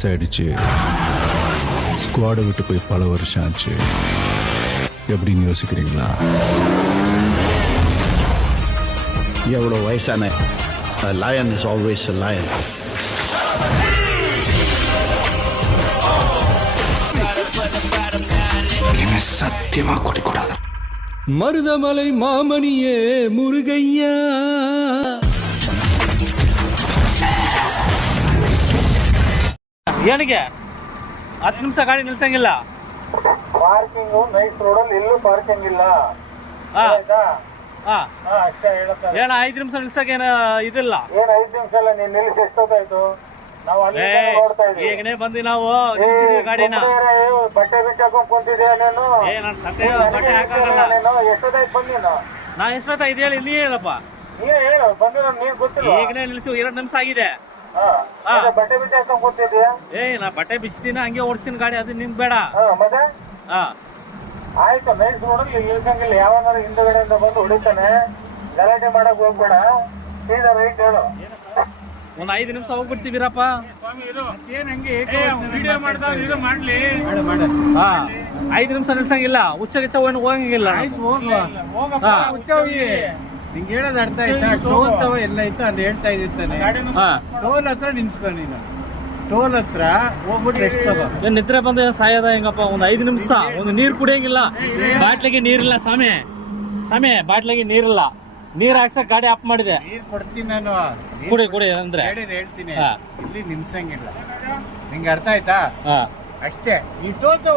Fix ஆயிடுச்சு. ஸ்குவாடை விட்டு போய் பல வருஷம் ஆச்சு. எப்படின்னு யோசிக்கிறீங்களா? எவ்வளோ வயசான a lion is always a lion. சத்தியமா குடிக்கூடாது. மருதமலை மாமணியே முருகையா. ಏನಿಗೆ 10 ನಿಮಿಷ ಗಾಡಿ ನಿಲ್ಸಂಗಿಲ್ಲ. ಪಾರ್ಕಿಂಗು ನೈಟ್ ರೋಡಲ್ಲಿ ಎಲ್ಲೂ ಪಾರ್ಕಿಂಗ್ ಇಲ್ಲ. ಅಷ್ಟೇ ಹೇಳುತ್ತಾರೆ. ಏನ 5 ನಿಮಿಷ ನಿಲ್ಸಕ್ಕೆ ಏನ ಇದಿಲ್ಲ. ಏನ್ 5 ನಿಮಿಷ ಅಲ್ಲ, ನೀನ್ ನಿಲ್ಲಿಸಿ ಎಷ್ಟೊತ್ತಾಯ್ತು? ನಾವು ಅಲ್ಲಿ ನೋಡ್ತಾ ಇದ್ದೀವಿ. ಈಗನೇ ಬಂದಿ ನಾವು ನಿಲ್ಸಿದೀವಿ ಗಾಡಿನ. ಬಟ್ಟೆ ಬಿಟ್ಟು ಹಾಕೊಂಡ್ ಕುಂತಿದ್ಯಾ ನೀನು? ನಾನು ಸತ್ಯ ಬಟ್ಟೆ ಹಾಕಾಗಲ್ಲ. ಎಷ್ಟೊತ್ತಾಯ್ತು ಬಂದಿ? ನಾ ಎಷ್ಟೊತ್ತ ಇದೆ ಹೇಳಿ, ನೀ ಹೇಳಪ್ಪ. ನೀನ್ ಹೇಳು, ಬಂದಿರೋ ನೀನ್ ಗೊತ್ತಿಲ್ಲ. ಈಗನೇ ನಿಲ್ಸಿ 2 ನಿಮಿಷ ಆಗಿದೆ. ಬಟ್ಟೆ ಬಿಟ್ಟು ಹಾಕೊಂಡ್ ಕುಂತಿದ್ಯಾ? ನಾ ಬಟ್ಟೆ ಬಿಚ್ತೀನಿ, ಹಂಗೆ ಓಡಿಸ್ತೀನಿ ಗಾಡಿ. ಅದು ನಿನ್ ಬೇಡ. ಮತ್ತೆ ಹಾ ಆಯ್ತು, ನೈಟ್ ರೋಡಲ್ಲಿ ಇಳ್ಸಂಗಿಲ್ಲ. ಯಾವನಾರು ಹಿಂದಗಡೆಯಿಂದ ಬಂದು ಹೊಡಿತಾನೆ. ಗಲಾಟೆ ಮಾಡಕ್ ಹೋಗ್ಬೇಡ, ಸೀದಾ ರೈಟ್ ಹೇಳು. ಒಂದ್ 5 ನಿಮಿಷ ಹೋಗ್ಬಿಡ್ತೀವಿರಪ್ಪ. ಹಾ 5 ನಿಮಿಷ ನಿಲ್ಸಂಗಿಲ್ಲ. ಹುಚ್ಚ ಹೋಗಂಗಿಲ್ಲ. ನಿಂಗೆ ಹೇಳೋದು ಅರ್ಥ ಆಯ್ತಾ? ಟೋಲ್ ತವ ಎಲ್ಲ ಇತ್ತು ಅಲ್ಲಿ ಹೇಳ್ತಾ ಇದ್ದಾನೆ. ಟೋಲ್ ಹತ್ರ ನಿಲ್ಸ್ಕೊ. ನೀನು ಟೋಲ್ ಹತ್ರ ಹೋಗ್ಬಿಟ್ಟು ರೆಸ್ಟ್ ತಗೋ. ಏನ್ ನಿದ್ರೆ ಬಂದು ಸಾಯದ ಹೆಂಗಪ್ಪ? ಒಂದ್ 5 ನಿಮಿಷ. ಒಂದು ನೀರ್ ಕುಡಿಯಂಗಿಲ್ಲ. ಬಾಟ್ಲಿಗೆ ನೀರಿಲ್ಲ ಸಾಮೆ ಬಾಟ್ಲಿಗೆ ನೀರಿಲ್ಲ. ನೀರ್ ಹಾಕ್ಸಕ್ ಗಾಡಿ ಆಫ್ ಮಾಡಿದೆ. ನೀರ್ ಕೊಡ್ತೀನಿ ನಾನು. ಕುಡಿ ಅಂದ್ರೆ ಹೇಳ್ತೀನಿ. ಇಲ್ಲಿ ನಿಲ್ಸಂಗಿಲ್ಲ. ನಿಂಗೆ ಅರ್ಥ ಆಯ್ತಾ? ಹಾ ಅಷ್ಟೇ. ಈ ಟೋಲ್ ತವ